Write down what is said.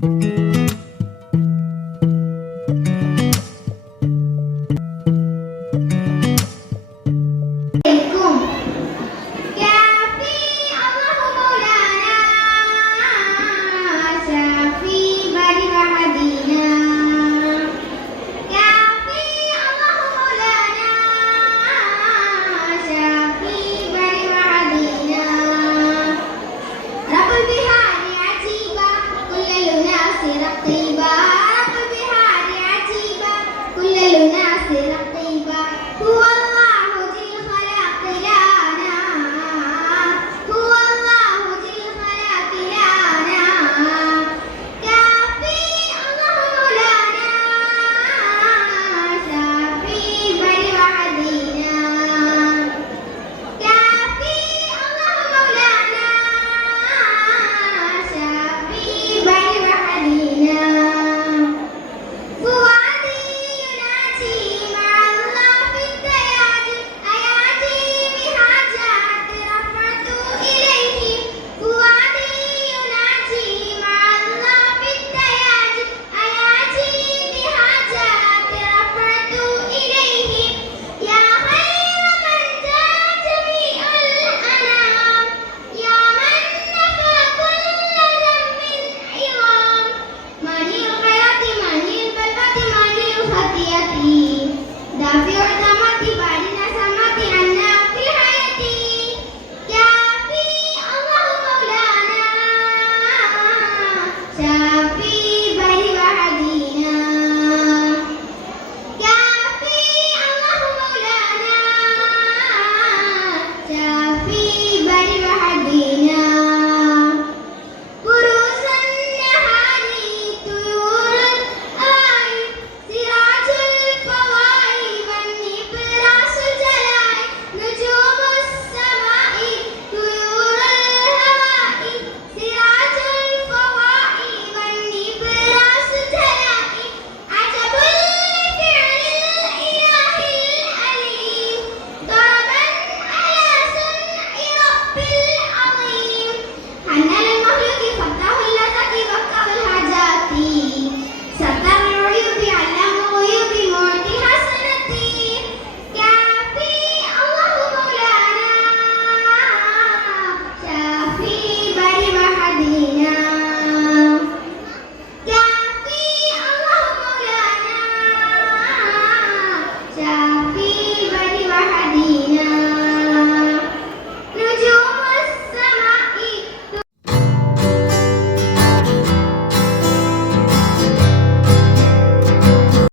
Bye.